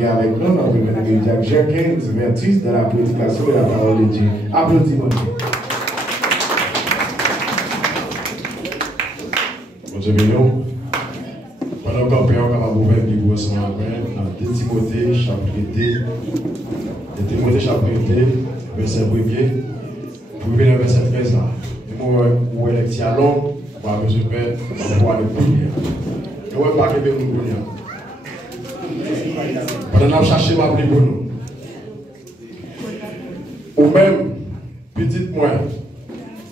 dialoguer avec nous, notre premier Jacques 15, vertus de la prédication de la parole de Dieu. Applaudissements. Bonjour, Mignon. Pendant qu'on peut encore ouvrir le livre ce matin, dans 2 Timothée, chapitre 2, verset 1er, pour venir au verset 13 là. Où est le dialogue, on va besoin de voir le prière. Nous ne pouvons pas que nous prions. Pendant que nous cherchons à prier pour nous. Ou même, petite moi,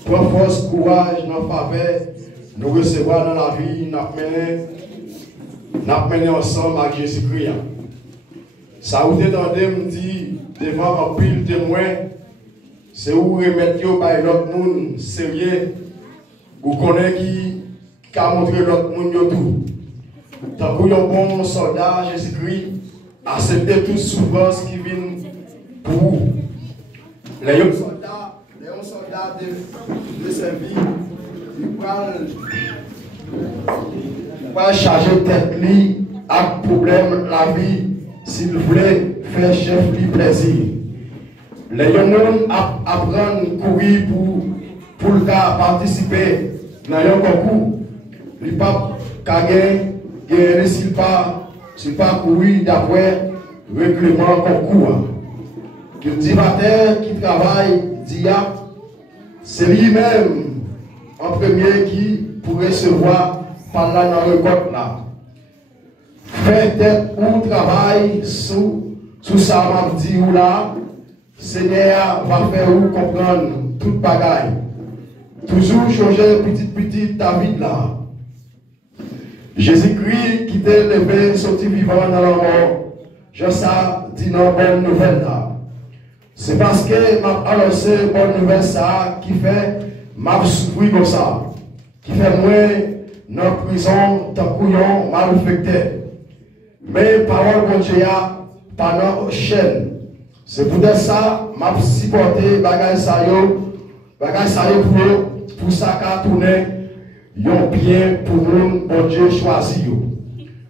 prends force, courage, dans faveur, nous recevoir dans la vie, nous mener ensemble avec Jésus-Christ. Ça vous entendez me dire, devant un pile témoin, c'est où remettre par l'autre monde sérieux, ou connaître qui a montré l'autre monde tout. Tant que un bon soldat, Jésus-Christ, accepter toute souffrance qui vient pour vous. Les soldats de sa vie, ils vont charger tête avec problème la vie, s'il voulait faire chef lui plaisir. Les gens apprennent à courir pour le cas participer dans un concours. Les papes gagnent, s'il pas courir d'après le règlement concours. Cultivateur qui travaille, c'est lui-même en premier qui pourrait recevoir par là dans le code là. Faites ou travail sous ça, m'a dit ou là. Seigneur va faire vous comprendre toute bagaille. Toujours changer petit ta vie là. Jésus-Christ qui t'est levé, sorti vivant dans la mort. Je ça dit non bonne nouvelle là. C'est parce que m'a annoncé bonne nouvelle ça qui fait m'a souffrir comme ça. Qui fait moi dans la prison tant couillon mal affecté. Mais parole de Dieu pas dans chaîne. C'est pour ça que je supporté bagay sa yo pour ça qu'a tourné yon bien pour nous bon Dieu choisi yo.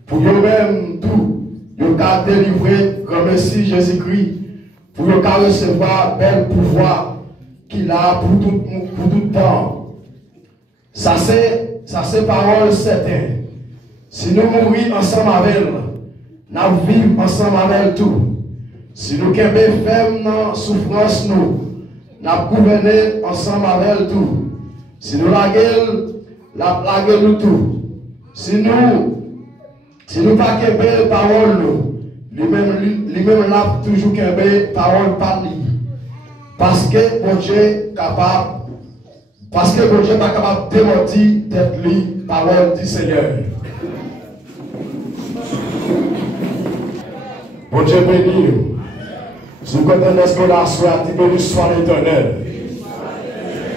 Pour yo même tout, yo qu'a délivré grand merci Jésus-Christ pour yo qu'a recevoir bel pouvoir qu'il a pour tout temps. Ça c'est parole certaine. Si nous mourons ensemble avec elle, nous vivons ensemble avec tout. Si nous sommes fermes dans la souffrance, nous gouvernons ensemble avec tout. Si nous laguons nous tout. Si nous pas qu'aimer parole, lui-même l'a toujours qu'aimer parole par lui. Parce que bon Dieu est capable, parce que bon Dieu n'est pas capable de démentir tête lui, parole du Seigneur. Bon Dieu béni. Sous côté de ce qu'on a souhaité, béni soit l'Éternel.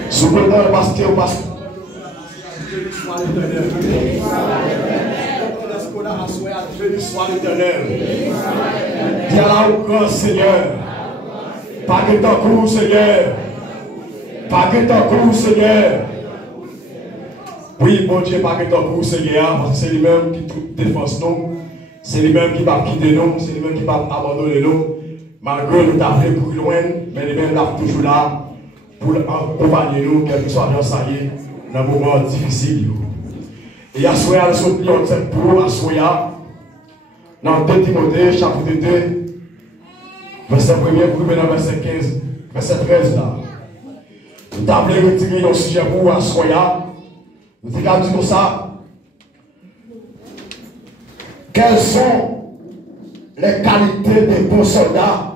Sous côté de parce que béni soit l'Éternel. Béni soit l'Éternel. Dis à la grand Seigneur. Pas que ton coup, Seigneur. Pas que ton coup, Seigneur. Oui, bon Dieu, pas que ton coup, Seigneur. Parce que c'est lui-même qui défense nous. C'est lui-même qui va quitter nous. C'est lui-même qui va abandonner nous. Malgré nous t'avons pour loin, mais les mêmes sont toujours là pour accompagner nous, quel que soit dans ça y est, dans un moment difficile. Et à Soya, le saut pour Soya, dans 2 Timothée, chapitre 2, verset 1er, pour venir dans verset 15, verset 13 là. Nous avons retiré un sujet pour Soya. Nous avons dit comme ça. Quelles sont les qualités des bons soldats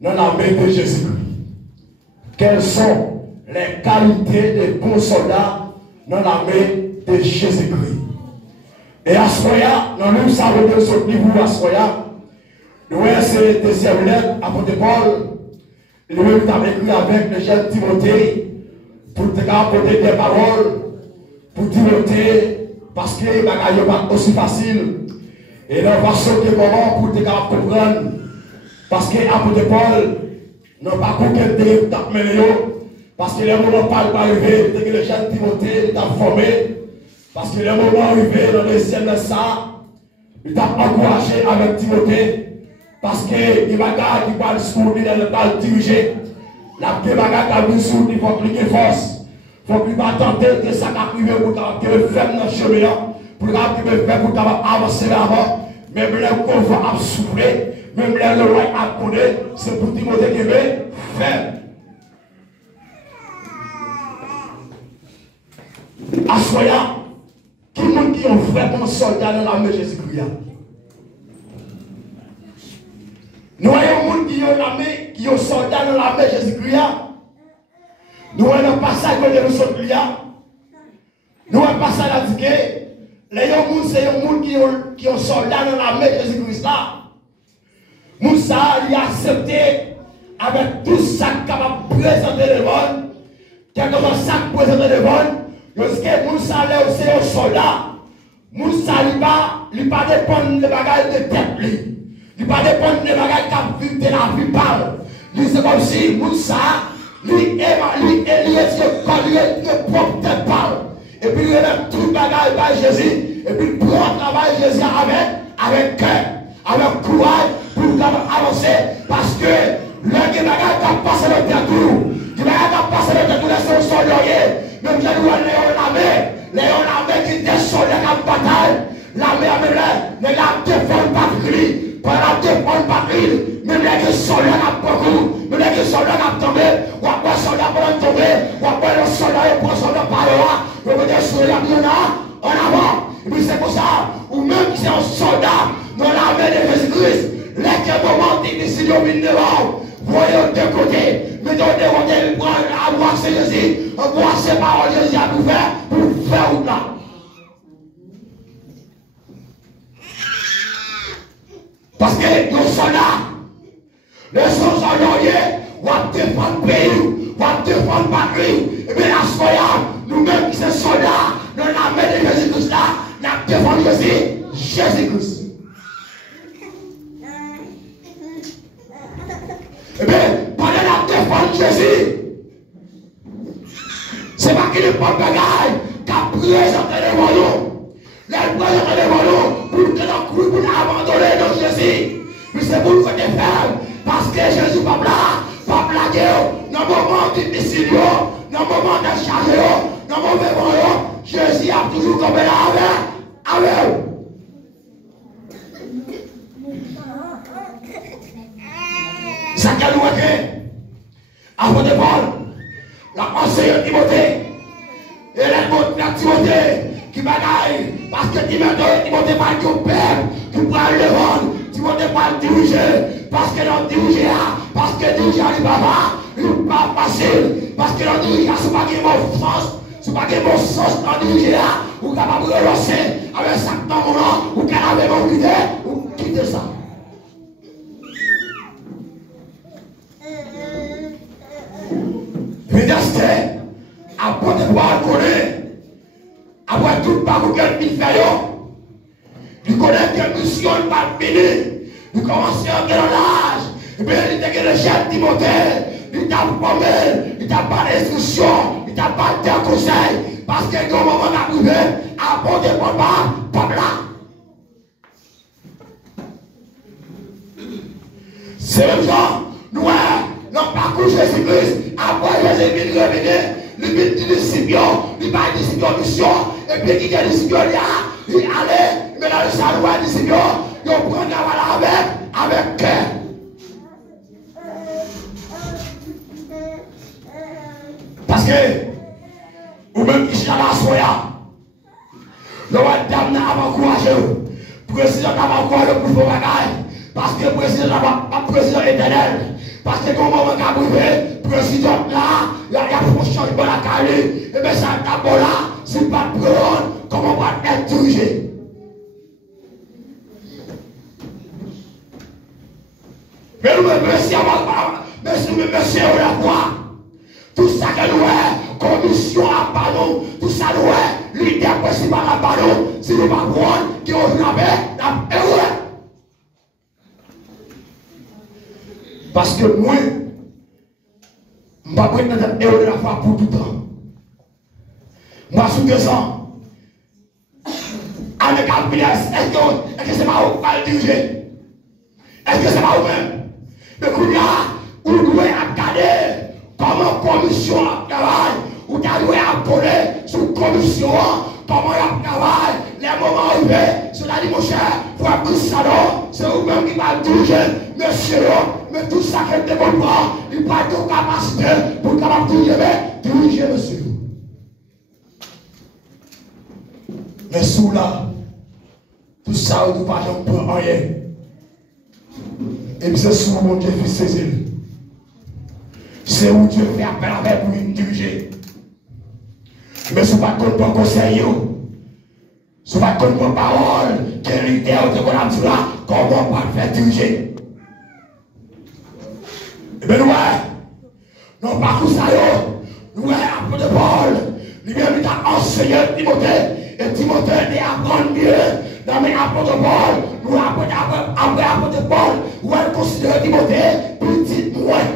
dans l'armée de Jésus-Christ? Quelles sont les qualités des bons soldats dans l'armée de Jésus-Christ? Et à Soya, dans le savons de ce niveau à Soya, nous voyons ces deuxième lettre, apôtre Paul, lui-même a écrit avec le jeune Timothée pour te apporter des paroles pour Timothée, parce que les bagages n'est pas aussi facile. Et là, on va sauter comment pour te comprendre. Parce que l'apôtre Paul n'a pas conquêté parce que le moment pas arrivé, dès que le jeune Timothée t'a formé, parce que le moment arrivé dans le ciel de ça, il t'a encouragé avec Timothée Parce que les bagages qui parlent sur lui, ils parlent diriger. La bagages qui parlent sur lui, il faut qu'il ait force. Il faut qu'il va tenter que ça arrive pour que faire dans le chemin, pour qu'il faire pour avancer là-bas. Même les convois à souffler, même les lois à connaître, c'est pour Timothée qui veut faire. Assoyant, qui monde qui ont vraiment soldat dans l'armée de Jésus-Christ. Nous voyons des gens qui ont l'armée, qui ont soldats dans l'armée de Jésus-Christ. Nous voyons un passage de nous sommes là. Nous voyons un passage à dire les gens, c'est des gens qui ont soldats dans l'armée de Jésus-Christ là. Moussa a accepté avec tout ça qui va présenter le monde. Qui a commencé à présenter le monde. Parce que Moussa c'est un soldat. Moussa il pas dépendre des bagages de tête. Il ne va pas dépendre des bagages qui vivent de la vie parle. C'est comme si Moussa, lui est propre tête parle. Et puis il a tout le bagage par Jésus. Et puis il prend le travail de Jésus avec cœur, avec courage pour avancer. Parce que le bagage qui a passé le détour, le bagage qui a passé le détour, c'est un soldat. Même j'ai dit Léon Lamé qui descend la bataille. L'armée a même la défense par Christ. Pour la défense par Christ. Même les soldats qui beaucoup. Même les soldats qui tombé. Ou après les soldats pour tomber. Ou après les soldats et pour soldats par là. Vous voyez les soldats qui sont en avant. Et puis c'est pour ça. Ou même qui sont un soldat dans l'armée de Jésus-Christ. Les moments difficiles au milieu devant. Voyons de côté. Mais dans des côtés, pour avoir ces Jésus. Pour ces paroles de Jésus à nous faire. Pour faire ou là. Parce que nos soldats, les soldats, vont défendre le pays, vont défendre le patrie. Et bien, à ce moment-là, nous-mêmes qui sommes soldats, dans l'armée de Jésus-Christ, nous défendons Jésus-Christ. Et bien, pendant la défense de Jésus, c'est pas qu'il n'est pas de bagaille qui a présenté devant nous. Les présenter devant nous pour que nous courir pour abandonner dans Jésus. Mais c'est pour nous faire faire. Parce que Jésus va pas blaguer. Dans le moment difficile, dans le moment de charge, dans le moment de Jésus a toujours tombé là avec vous. Ça qu'a nous été. Avant de Paul, la enseignante Timothée, et la montre à Timothée, qui bagaille, parce que Timothée pas du père, qui prend le vendre, Timothée pas diriger, parce que l'on dirige, parce que diriger n'est pas facile, parce que l'on dirige, c'est pas qu'il y a mon sens, c'est pas qu'il y a mon sens dans diriger, ou capable de relancer, avec ça dans mon nom, ou capable de m'occuper, ou quitter ça. Pédestre, après de pouvoir connaître, après tout parcours qu'il fait, il connaît que mission n'est pas finie. Il commence à entrer dans l'âge. Et bien, il était que le chef Timothée, il t'a formé, il t'a pas d'instruction, il t'a pas de conseil. Parce que quand le moment arrivé, après de pouvoir, pas là. C'est le genre, nous, dans le parcours Jésus-Christ, après Jésus-Christ est revenu. Il dit discipline, il va discipline mission, et puis il y a discipline là, il allait, mais dans le salon, il discipline, il prend la avec cœur. Parce que, ou même qui sont à la soya, le roi dame n'a pas encouragé, le président n'a pas encouragé pour faire bagaille, parce que le président n'a pas président éternel. Parce que quand on va arriver, le président là, il y a un changement à la Cali, et bien ça d'abord là, c'est pas de prendre, comment on va être dirigé. Mais nous, monsieur, on la voit. Tout ça que nous avons, commission à Pano, tout ça nous avons, l'idée principale à Pano, c'est de ne pas prendre, qui ont la erreur. Parce que moi, je ne vais pas prendre cette erreur de la foi pour tout le temps. Moi, sous 2 ans, avec un est-ce que c'est ma qui va diriger? Est-ce que c'est pas vous-même? Mais qu'on y a, vous devez regarder comment la commission travaille. Vous devez connaître sous commission comment il travaille. Les moments arrivés, cela dit mon cher, frère Christiano, c'est vous-même qui va diriger, monsieur, mais tout ça qui est développement, il n'a pas de capacité pour capable diriger monsieur. Mais sous là, tout ça, vous ne pouvez pas prendre rien. Et puis c'est sous mon Dieu qui saisit. C'est où Dieu fait appel avec pour nous diriger. Mais ce n'est pas comme ton conseil. Ce n'est pas comme ton parole. Quelle idée de qu'on a dit là, comment on va faire diriger. Et bien nous, non pas tout ça, nous, après de Paul, lui-même il a enseigné Timothée, et Timothée est apprendre mieux. Dans mes apôtres de Paul, nous après apôtres de Paul, où elle considère Timothée petit moins.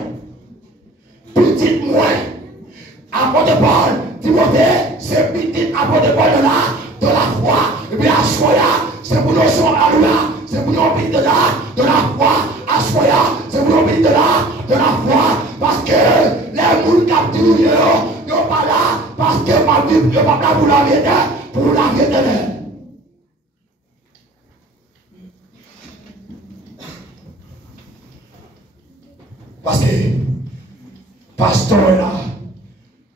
Petit moins. Apôtre de Paul, Timothée, c'est petit apôtre de Paul dans la foi. Et puis à Soya, c'est pour nous c'est pour nous de la foi. À Soya, c'est pour nous de la foi. Parce que les moules capturent, ils ne sont pas là. Parce que ma Bible n'est pas là pour la vérité. Parce que pasteur est là,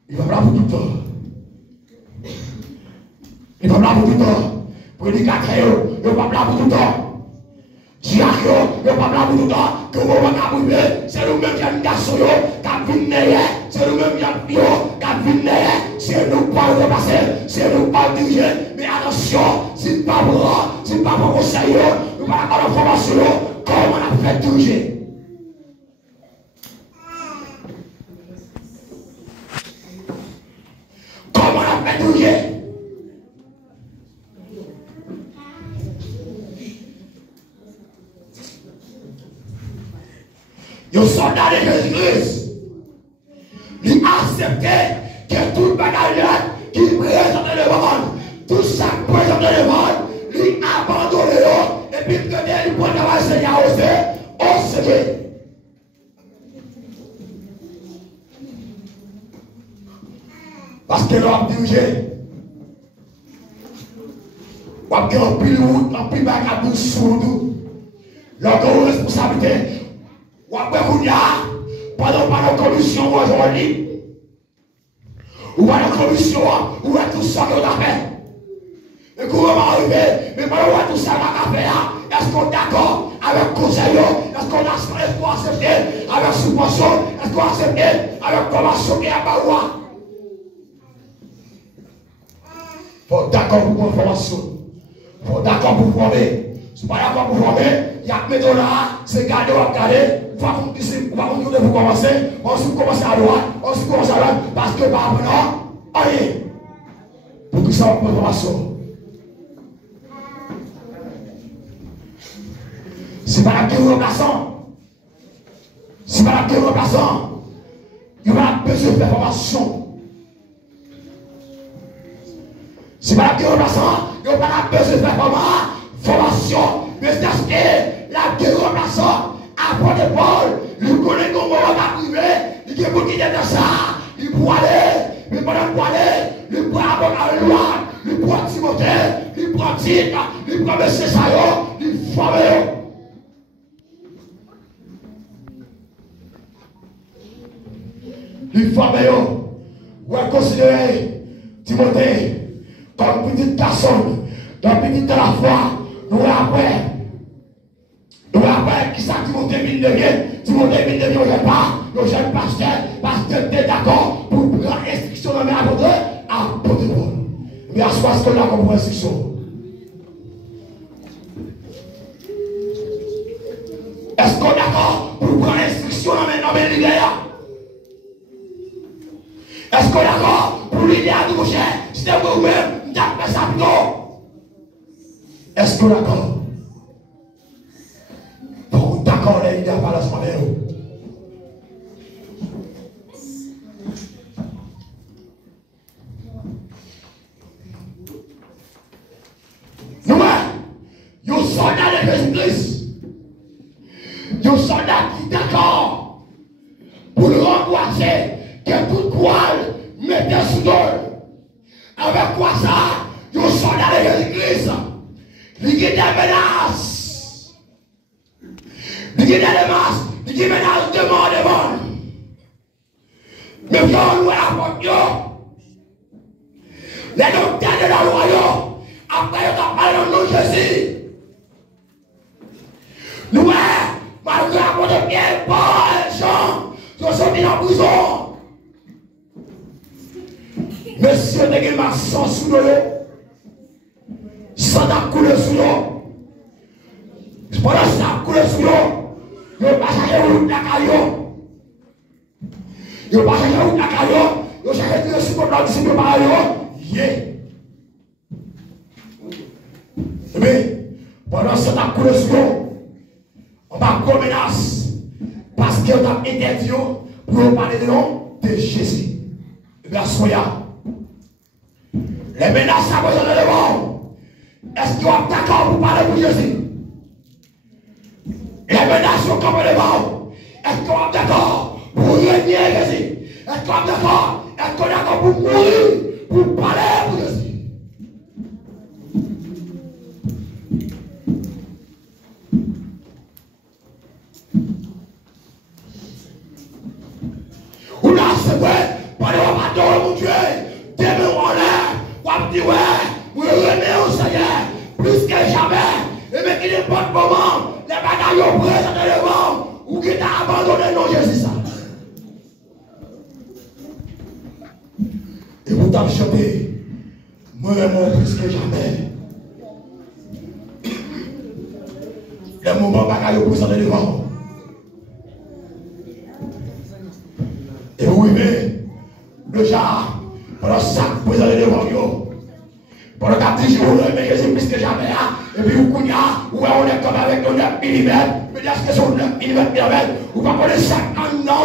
il va pas pour tout le temps. Il va pas pour tout le temps. Prédicateur, il va pas pour tout le temps. Diacre, il va pas pour tout le temps. Que vous va brûler, c'est nous-mêmes qui avons garçon, qui avons venu, c'est nous-mêmes qui avons venu, c'est nous pas le repasser, c'est nous pas le diriger. Mais attention, si pas bras, si pas pour conseil, nous pas avoir l'information, comment on a fait diriger. Comment on a fait diriger. Les soldats de Jésus-Christ, ils acceptaient que tout le bagage qui présente le monde, tout ça présente le monde, ils abandonnent et puis ils prennent le Seigneur au Seigneur. Parce que l'on dirigé, on a un pile route, un pile bagage sur nous, leur responsabilité. Ou après, pendant la commission aujourd'hui, ou pendant la commission, ou à tout ça qu'on a fait. Et comment on va arriver, mais pendant tout ça qu'on a fait, est-ce qu'on est d'accord avec le conseil? Est-ce qu'on a accepté avec subvention? Est-ce qu'on a accepté avec convention qui est à Baroua? Il faut d'accord pour une formation. Il faut d'accord pour former. Si vous n'êtes pas d'accord pour former, il y a des là, c'est garder ou garder. On va continuer pour commencer. On va commencer à droite. On va commencer à droite. Parce que par maintenant, allez. Pour que ça soit une formation. C'est pas la guerre remplaçant. C'est pas la guerre remplaçant. Il va avoir besoin de formation. C'est pas la guerre remplaçant. Il va avoir besoin de formation. Mais c'est parce que la guerre remplaçant. Après de Paul, il connaît comment on va arriver, il est pour quitter de ça, il peut aller, mais pendant qu'il aller, il prend la loi, il prend Timothée, il prend Tite, il prend M. Sayo, il forme. Il forme. Vous considérez Timothée comme petite personne, dans petite de la foi, nous après. Donc après, qui ça Timothée vient de rien? Timothée vient de rien, pas le jeune pasteur, parce que tu es d'accord pour prendre instruction dans mes apôtres, apôtre Paul. Mais à ce qu'on a comme instruction. Est-ce qu'on est d'accord pour prendre instruction dans mes leaders? Est-ce qu'on est d'accord pour l'idée à nous, cher? C'est vous-même, vous avez fait ça plutôt. Est-ce qu'on est d'accord? D'accord, les idées à la semaine. Nous, nous soldats de Jésus-Christ, un soldat qui est d'accord pour le remplacer, que toute poil mettait sous l'eau. Avec quoi ça? Un soldat de l'église. Il y a des menaces. Il y a des menaces. Il y a des menaces de mort devant. Mais quand nous la porte, les docteurs de la loi, après on a parlé dans le nom de Jésus. Nous, malgré la porte de Pierre, Paul, Jean, ils sont mis en prison. Monsieur de Guillemard, sans sous l'eau, sans a coulé sous l'eau. Pendant que ça a coulé sous l'eau, ils n'ont pas changé où la caillou. Ils n'ont pas changé où la caillou. Ils ont changé le support de l'autre par yeah. Mais pendant que ça a coulé sous l'eau, on va comme menace. Parce qu'on a interdit pour parler de nom de Jésus. Et bien, soyez. Les menaces à besoin de devant. Est-ce qu'ils sont d'accord pour parler pour Jésus? Les menaces sont comme devant. Est-ce qu'ils sont d'accord pour régner Jésus? Est-ce qu'ils sont d'accord? Est-ce qu'ils sont d'accord pour mourir? Pour parler pour Jésus? Ou là, c'est vrai, parler au pardon, mon Dieu, demain on l'air. On dit ouais, vous remettez au Seigneur plus que jamais. Et bien qu'il n'est pas de moment, les bagailles au présent de devant, ou qui t'a abandonné, non Jésus ça. Et vous t'avez chanté, moi-même plus que jamais. Les moments bagailles au présent de devant. Et vous vivez le genre. Pendant ça, vous allez devant vous. Pendant 4 jours, vous aimez Jésus plus que jamais. Et puis vous connaissez, on est comme avec nos 9 mm. Mais est-ce que c'est 9 mm? Vous ne connaissez ça en non,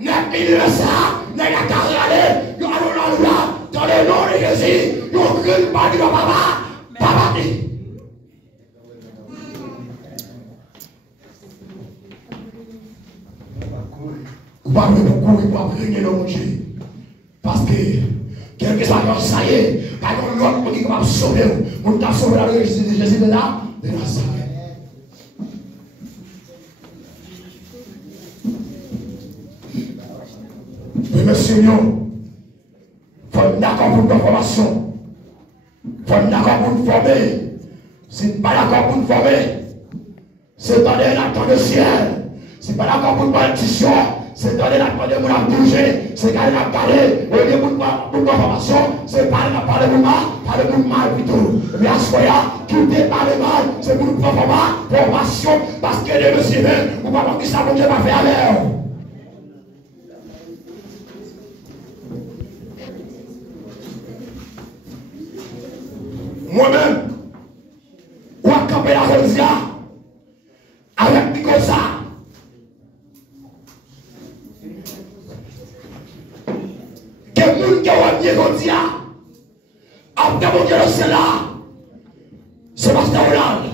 9 mm ça. N'est pas qu'à regarder. Nous allons là, dans le nom de Jésus. Nous ne crions pas de papa. Papa dit. Vous ne pouvez pas beaucoup, vous ne pouvez pas régner le monde. Parce que, quel que soit leur ça y est, pas de l'autre qui va sauver vous. Vous avez sauvé la Jésus de là, de Nazareth. Oui, monsieur, il faut d'accord pour une formation. Il faut d'accord pour nous former. Si vous pas d'accord pour nous former, c'est dans l'acte de ciel. Si vous pas d'accord pour une partition, c'est dans l'acte de mon bouger. C'est quand il a parlé, au lieu de formation, c'est parler de parler de mal plutôt. Mais à ce moment-là, quitter par le mal, c'est pour nous formation, parce que les messieurs, vous ne pouvez pas qui ça, mon Dieu va faire à l'air. Moi-même, ou à camper la Rosia, avec Picosa. Que moun qui a oublié Rosia, après mon Dieu le ciel là, c'est Pasteur Hollande.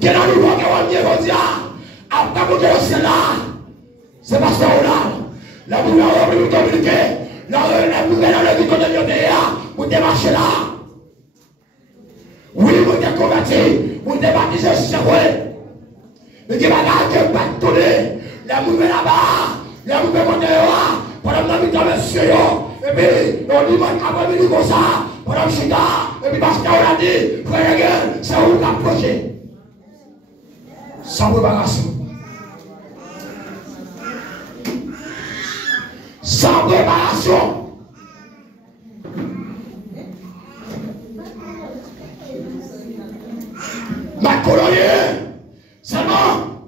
Que dans le nouveau qui a oublié Rosia, après mon Dieu le ciel là, c'est Pasteur Hollande. La boule a repris tout communiqué, la boule a repris tout communiqué, vous démarchez là. Oui, vous êtes converti, vous êtes baptisé, c'est vrai. Mais qui va garder, pas de donner, la mouvement là-bas, la mouvement de là, pendant que nous avons monsieur, et puis, on dit, après, nous comme ça, pendant que je suis là, et puis, parce qu'on a dit, frère, c'est où l'approcher. Sans préparation. Sans préparation. Ma colonie, seulement,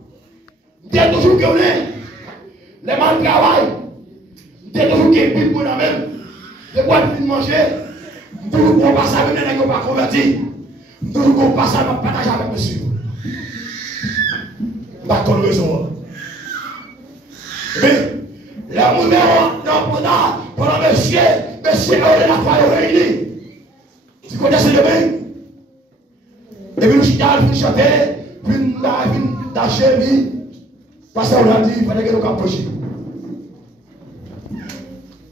j'ai toujours que les mal travail, j'ai toujours qui est pour la même, les boîtes de manger, toujours qu'on passe avec les gens pas convertis, toujours qu'on passe à partager avec monsieur. Ma colonie raison. Mais, la mouvement, non, pendant monsieur, on est la foi réunie. Tu connais ce domaine? Et puis nous chantons, puis chanter, puis nous d'acheter, Parce qu'on a dit, il fallait que nous approchions.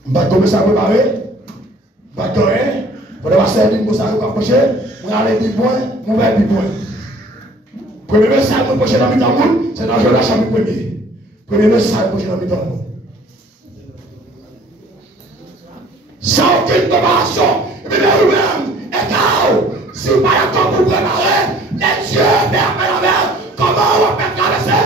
Je vais commencer à préparer. Je vais donner. Pour le pasteur dit, nous allons approcher. On va aller 10 points, on va 10 points. Premier message, on va approcher dans le temps, c'est dans le chapitre premier. Premier message, on va approcher dans le temps. Sans aucune préparation, mais vous-même, égal, si vous n'avez pas pour préparer, les dieux permettent la mer, comment on va faire traverser?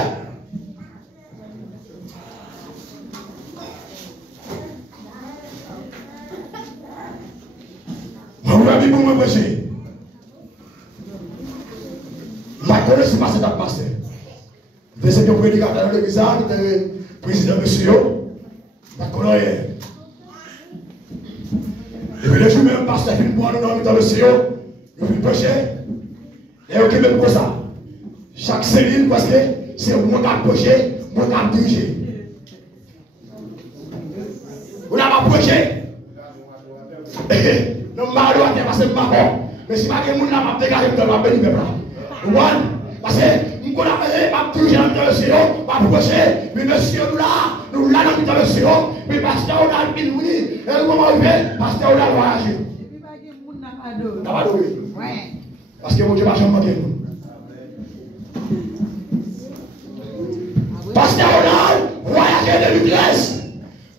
Vous m'avez dit pour me prêcher. Je connais ce passé dans le passé. C'est un prédicateur de l'église qui était président de Sio. Je connais rien. Et puis le jour même, pasteur fait une boîte dans le Sio. Il fait prêcher. Et il même comme ça. Chaque cellule, parce que c'est moi qui approché, moi qui dirigé. Vous n'avez pas prêché. Non, je ne sais pas si je mais si je ne sais pas dégager, je vais bénir le peuple. Parce que je ne sais pas diriger dans le Sio, je vais prêcher, mais monsieur nous là dans le Sio, mais pasteur on a une minute, et nous allons arriver, pasteur on a voyagé. Parce que mon Dieu va jamais manquer nous. Pasteur on a voyagé de l'Ukraine,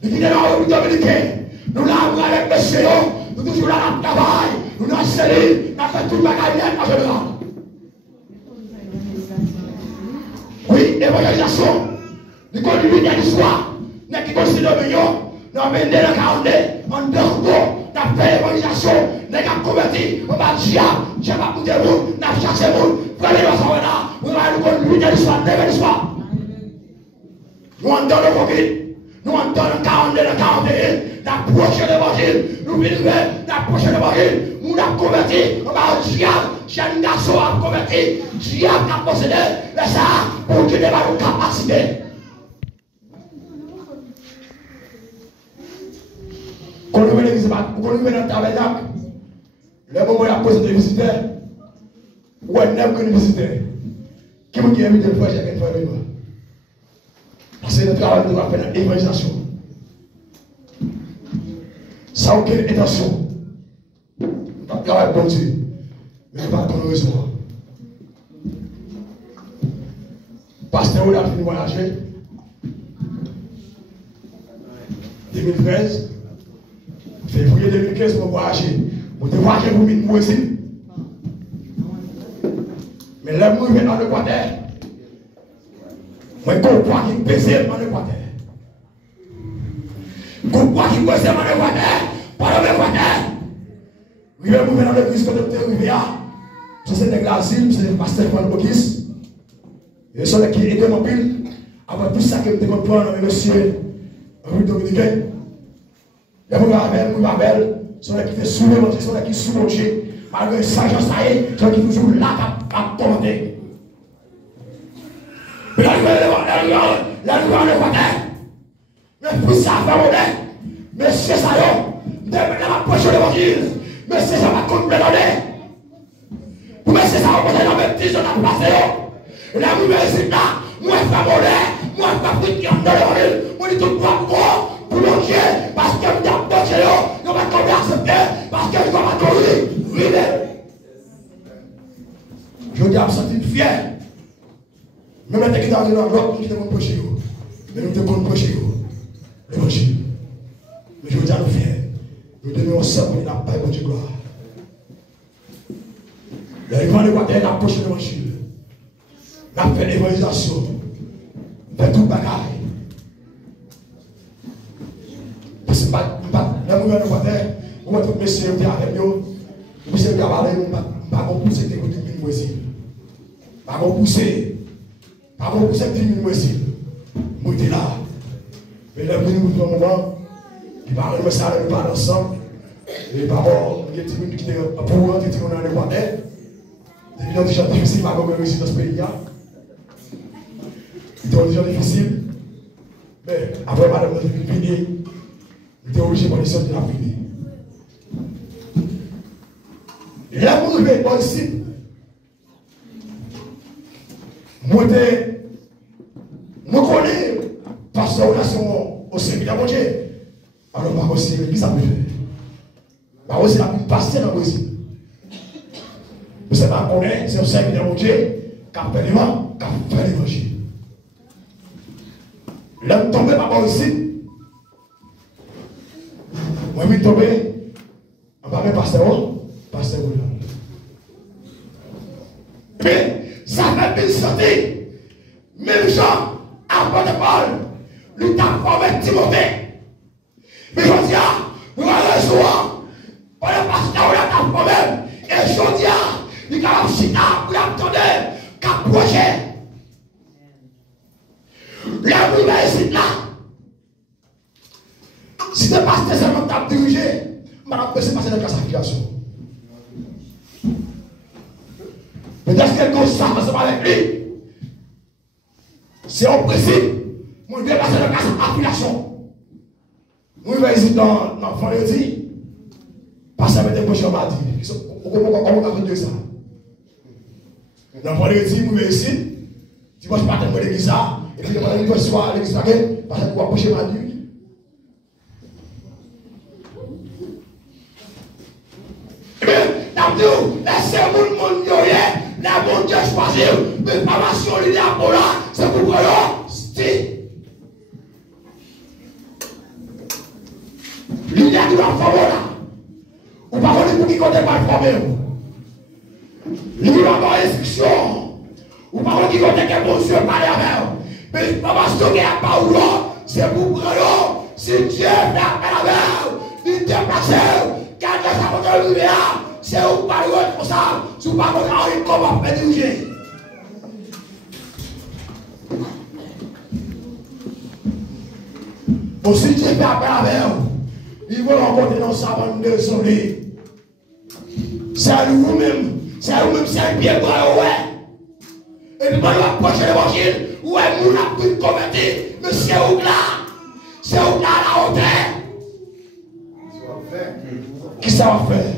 nous quittons la République dominicaine, nous l'avons avec monsieur, nous toujours là dans le travail, nous avons scellé, nous avons fait tout le bagage en général. Oui, évangélisation. Nous continuons l'histoire. Nous qui considérons nous avons mené le 42, en 2 jours, nous avons fait l'évangélisation, nous avons converti, on va dire, je vais pas coûter le monde, nous avons cherché le monde, prenez le sang là, nous allons continuer l'histoire, l'histoire. Nous entendons le Covid, nous entendons le 42, le 41, nous approchons l'évangile, nous vivons, nous approchons l'évangile, nous avons converti, on va dire, j'ai un garçon à convertir, j'ai un possédé, mais ça, pour Dieu n'a pas de capacité. Quand nous venons dans le tabernacle, le moment où il y a posé des visiteurs, ou un homme que nous visiteurs, qui vous dit inviter le frère, j'ai une fois avec moi. Parce que le travail doit faire l'évangélisation. Sans aucune intention. Pas de travail bon Dieu. Mais pas de heureusement. Pasteur, on a fini de voyager. 2013. Février 2015, on a voyagé. On a voyagé pour moi aussi. Mais là, nous venons dans l'Équateur. Moi, je comprends qu'il pèse dans l'Équateur. Je comprends qu'il pèse dans l'Équateur. Pas dans l'Équateur. Oui, nous venons dans l'église de Dr. Rivia. Ça, c'est des l'asile, c'est le pasteur Juan Bokis. Et ceux qui étaient mobiles, après tout ça que nous devons prendre dans le ciel, en dominicain. Les Mouabel, ceux qui étaient sous le manger, ceux qui sont sous le manger, malgré ça, j'en sais, ceux qui sont toujours là à commenter. Mais la nouvelle en Équateur, mais pour ça, mais c'est ça, nous devons approcher l'évangile, mais c'est ça, va continuer à donner. Pour c'est ça, on va dans le petit, on a passé. La nouvelle c'est là, moi je ne pas monnaie, moi je ne pas pris qui ont dans l'évangile, on dit tout pas pour mon Dieu, parce que nous avons approché, nous allons accepter, parce que nous avons connu. Je dis à me sentir fier. Même si nous avons l'autre, nous devons prêcher. Mais nous devons prêcher l'évangile. Mais je veux dire, nous fiers. Nous devons ensemble la paix pour Dieu gloire. Le grand Équateur a approché l'évangile. Il a fait l'évangélisation. Fait tout le bagaille. Parce que la nouvelle Équateur, on va tout messieurs avec nous. Monsieur le cabaret, on va pousser des côtés de l'Ouest. Pas mon pousser. Pas mon pousser 10 000 ici. Moi, j'étais là. Mais là, nous avons un moment. Il va arriver ça, nous parlons ensemble. Et les parents, il y a 10 000 qui étaient pour eux, qui étaient en Équateur. C'est déjà difficile à avoir réussi dans ce pays-là. C'était déjà difficile. Mais après, madame, nous avons fini. Nous étions obligés de de la finir. Et là, vous arrivez bon ici. Moi, Nous connaissons, parce que relation au Seigneur mon Dieu. Alors, par contre, c'est qui ça peut faire? Par contre, c'est la plus passer dans le Brésil. Mais c'est pas qu'on est, c'est au Seigneur mon Dieu qui a fait l'évangile. L'homme tombé par rapport ici. Moi, je suis tombé. On va mettre pasteur. Mais ça fait bien sortir. Même Jean, avant de Paul, lui t'a formé Timothée. Mais je dis, nous allons souvent, pour le pasteur, il a formé. Et je dis, il a chita pour l'attendre, qu'approcher. Là, vous allez ici, là. Si le pasteur seulement t'a dirigé, je vais passer dans la classification. Mais est-ce que quelque chose ensemble avec lui? C'est un principe. Nous devons passer dans la classification. Nous devons ici dans le vendredi. Passer avec des prochains mardi. Comment on peut dire ça? Dans le vendredi, nous devons ici. Dimanche matin, nous devons l'église ça. Et puis, nous devons soir l'église ça. Parce que nous devons approcher mardi. Laissez mon monde yoyer, la bonne Dieu choisir, mais pas ma solidarité pour là, c'est pour vous. L'idée de la forme là, ou pas pour qui compte pas le former. L'idée de la restriction, ou pas qui compte que bon Dieu parle avec vous. Mais pas ma solidarité pas ou là, c'est pour vous. Si Dieu fait appel avec vous, il déplace, car Dieu s'est contre le lumière. C'est où pas le responsable, si vous ne pouvez pas comment faire diriger. Bon, si Dieu fait appel avec vous, il va rencontrer dans sa bande de soleil. C'est à vous-même, c'est un pied pour ouais. Et puis, quand il va approcher l'évangile, ouais, nous n'avons plus converti, mais c'est où là à la hauteur. Qui ça va faire?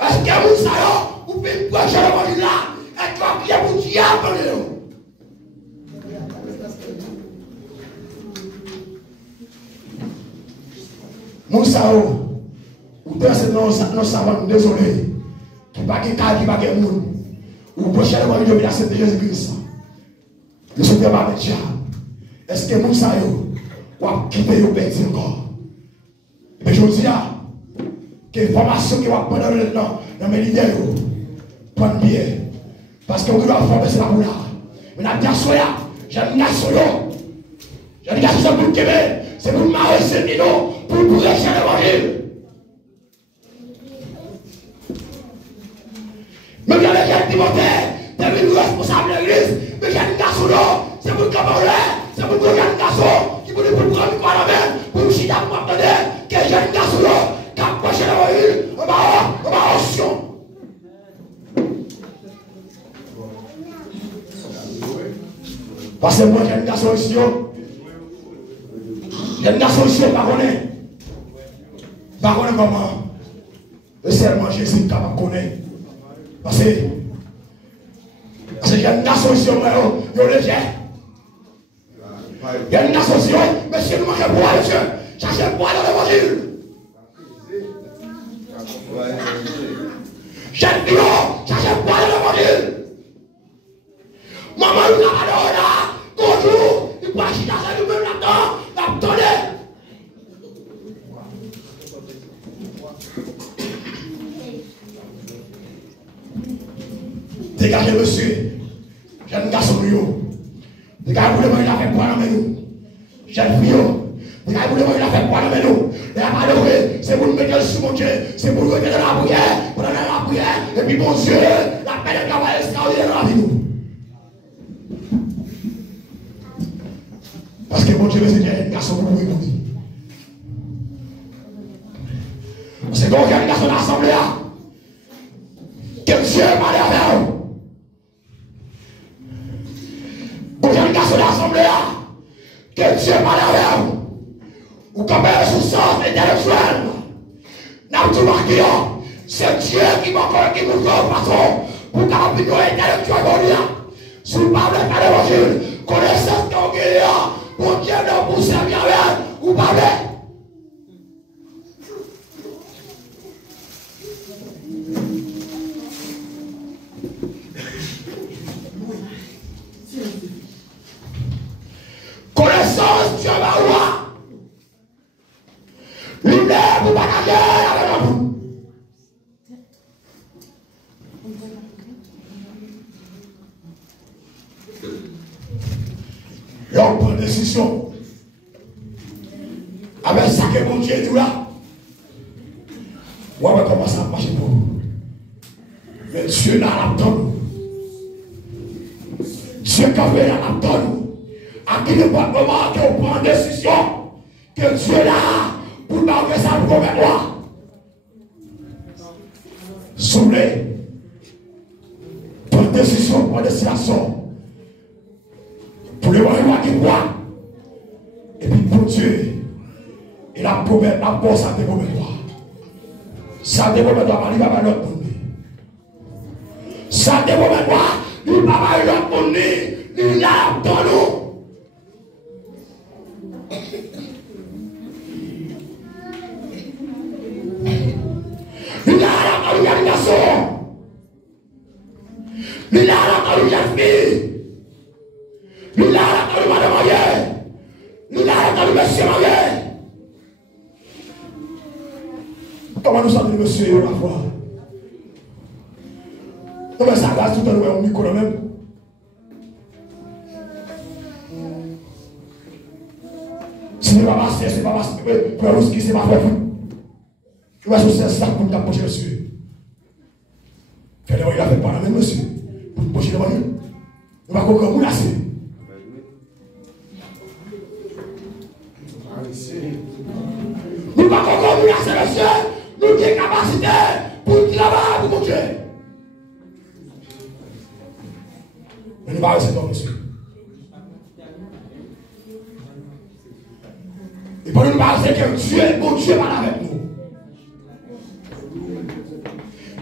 Est-ce que vous savez, vous pouvez procher l'évangile là, et toi qui est pour diable. Mon sao, vous pensez dans savant, désolé, qui ne pas de cas, qui ne pas de monde, vous prochez l'évangile de la Sainte Jésus-Christ. Je suis pas avec diable. Est-ce que mon sao, vous avez quitté le pays encore? Mais je vous dis, que formation qui va prendre dans mes leaders, prendre bien. Parce que vous doit former, c'est la boule. Mais la personne, j'aime la solo. J'aime la solo pour le Québec. C'est pour marrer ce nino, pour prêcher l'évangile. Mais bien les gens Timothée, t'es venu responsable de l'église. Mais j'aime la solo, c'est pour le Cameroun, c'est pour le garçon qui voulait pour prendre quoi la main, pour le chita pour m'attendre, que j'aime la solo. Qu'approcher l'évangile, on va option. Parce que moi j'ai une garçon ici, j'ai une garçon ici, pas connaître comment. Et seulement Jésus qui va connaître. Parce que j'ai une garçon ici, il y a léger. Il y a une garçon ici, mais si nous mangeons boire, monsieur, cherchez boire dans l'évangile. J'aime bien, cherchez boire dans l'évangile. Maman, nous avons là, bonjour, il peut acheter ça nous-mêmes là-dedans, l'attendez. Dégagez, monsieur. Jeune garçon, dégagez, vous devez la faire boire dans nous. Jeune fille, dégagez, vous devez la faire boire dans nous. C'est pour nous mettre sur mon Dieu, c'est pour nous mettre dans la prière, pour aller dans la prière, et puis mon Dieu, la paix de travail extraordinaire dans la vie nous. Parce que mon Dieu, c'est un garçon pour nous écouter. C'est donc un garçon d'assemblée là, que Dieu m'a l'air avec vous. Quand un garçon d'assemblée là, que Dieu m'a l'air avec vous. Ou comme un sous-sens intellectuel, n'a tout marqué, C'est Dieu qui m'a encore qui nous donne façon pour qu'à l'opinion intellectuelle. Si vous parlez par l'évangile, connaissance qu'on gagne, pour Dieu ne vous servir avec, vous parlez. Connaissance, Dieu va voir. L'idée pour partager avec vous. L'homme prend décision. Avec ça que mon Dieu tout là. On va commencer à marcher pour vous. Mais Dieu n'a pas nous. Dieu qui a fait la nous. À qui ne pas moment qu'on prend décision que Dieu là pour marquer ça pour commettre moi. Souvenez. Prendre décision, prendre destination. Pour les royaumes qui croient. Et puis pour Dieu, il a promis la force à développer toi. Ça développer toi, il va pas l'autre monde. Ça développer toi, il va pas l'autre monde. Il a dans nous. Il a la organisation. Il a la organisation. Il a la madame mariée. Il a la monsieur marié. Comment nous sommes monsieur la foi? Comment ça va tout le temps au micro même? Ce n'est pas passé, c'est pas passé. Pour nous qui c'est pas fait. Tu vas sur ça pour t'approcher monsieur. Il a fait par la même monsieur. Pour t'approcher le voyage. Nous va encore menacer. Nous ne pouvons pas menacer monsieur. Nous avons des capacités pour travailler pour mon Dieu. Mais nous ne pouvons pas rester dans monsieur. Et pour nous parler que Dieu, mon Dieu parle avec nous.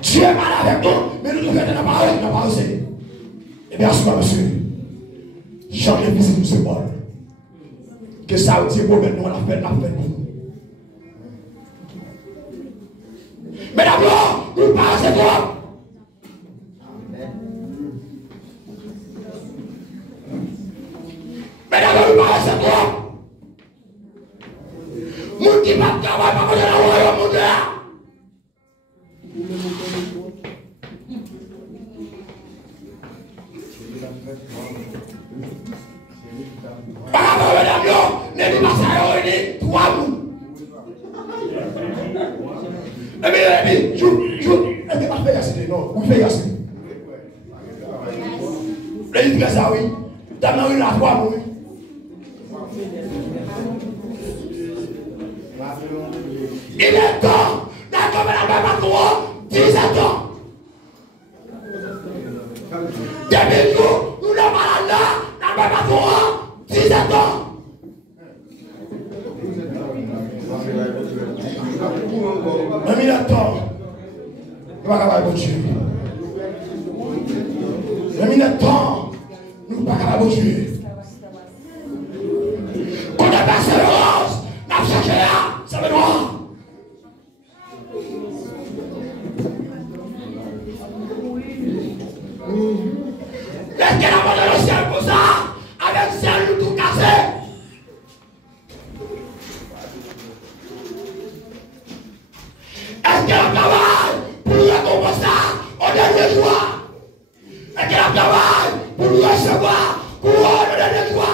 Dieu parle avec nous, mais nous devons faire la parole, nous pas aussi. Et bien sûr, monsieur, changez visite nous ce bol. Que ça aussi pour nous la fête pour nous. Mais d'abord, nous parlons de toi. Mais d'abord, nous parlons de toi. Moun qui va travailler par contre dans le royaume mondial. Par rapport à l'avion, les dimanches réunis, 3 mois. Et puis, pas faire assez, non, vous faites assez. Les dit ça, oui. T'as eu la foi, oui. Il est temps d'accord avec la même toi, 17 ans. Depuis nous, nous n'avons pas là, la même toi, 17 ans. Il est temps. Nous ne pouvons pas Dieu. Il est temps. Nous ne pouvons pas Dieu. Quand on passe le rose, nous avons cherché là, ça veut dire. Est-ce qu'elle a demandé le ciel pour ça? Avec le ciel tout cassé. Est-ce qu'elle a travaillé pour nous récompenser ça au dernier jour? Est-ce qu'elle a travaillé pour nous recevoir couronne au dernier jour?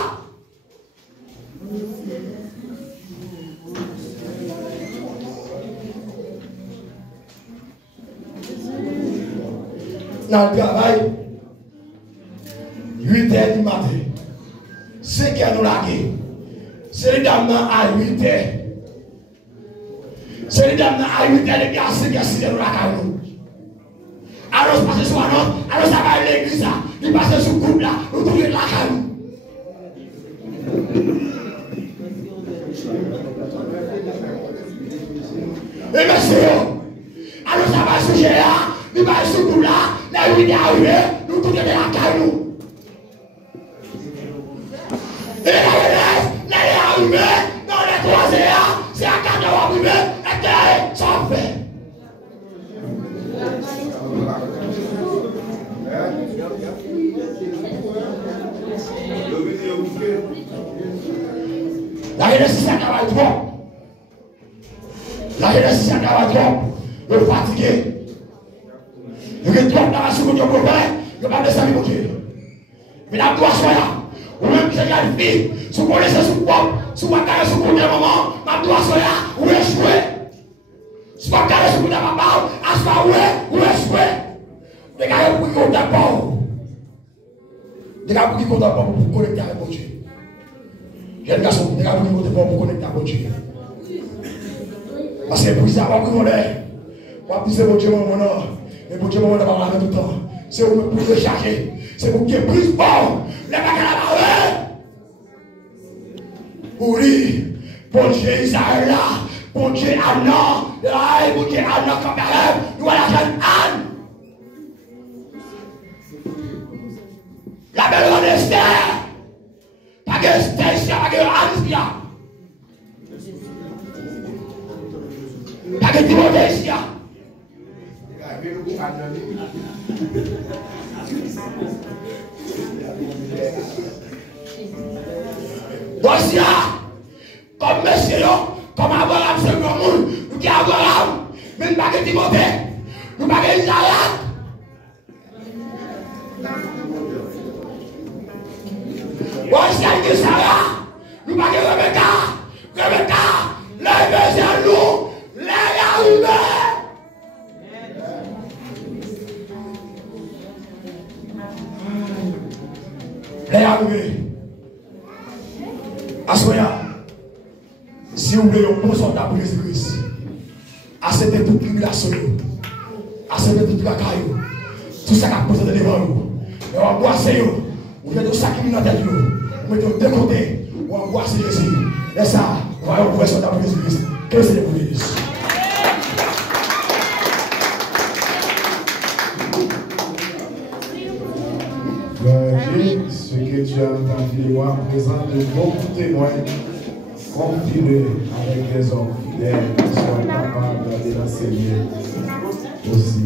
Dans le travail, 8h du matin, 5h nous laguer. C'est les dames à 8h. C'est les dames à 8h, les gars, 5h, 6h nous laguer. Alors, c'est passé sur un autre, alors ça va à l'église, il passe sur le groupe là, nous trouvons la caille. Et merci. Alors, ça va sujet là, il va sur tout là, là il est arrivé, nous tous les la caille nous. Et là il est arrivé, dans les 3 heures, c'est à 4 heures arrivé, et terre, sans fait. La jeunesse, c'est un travail trop. La jeunesse, c'est un travail trop. Le fatigué. Le trop dans la seconde de prophète, le pas de sa vie, mon Dieu. Mais la gloire soit là. Ou même que j'ai une fille, si vous connaissez sous quoi, si vous regardez sous quoi, moment, ma gloire soit là, ou échoué. Si vous regardez sous quoi, papa, à ce moment, ou échoué. Regardez pour qui compte pas. Regardez pour qui compte pas pour vous connecter avec mon Dieu. Jeune garçon, regardez pour qui compte pas pour connecter avec mon Dieu. Parce que pour ça, on va vous demander. On va pousser mon Dieu, mon nom. Mais mon Dieu, mon nom, on va tout le temps. C'est vous pour recharger. C'est vous qui êtes plus fort. Les bagages à la barre. Pour lui, bon Dieu, Israël là. Bon Dieu, Anna. Bon Dieu, Anna, comme elle. Nous, la jeune Anne. La belle reine Esther. Pas que Esther, pas que Anne. Pas que Timothée ici. Dosia, comme monsieur, comme Abraham, c'est grand monde, nous qui Abraham, mais nous pas que Timothée, nous pas que Isaac. Dosia qui Sarah, nous pas que Rebecca, les besoins nous, les arrivés. Les arrivés. Assoya, si vous voulez un bon soldat pour Jésus-Christ, acceptez toute tribulation, acceptez toute la caille, tout ça qui a posé devant nous. Et on embrasse vous, vous faites tout ça qui vient dans la tête, vous mettez de côté, vous embrassez Jésus. Et ça, vous voyez un bon soldat pour Jésus-Christ. Que c'est pour Jésus. Ce que tu as entendu de moi présente de beaucoup témoins confidés avec des hommes fidèles qui sont capables d'enseigner aussi.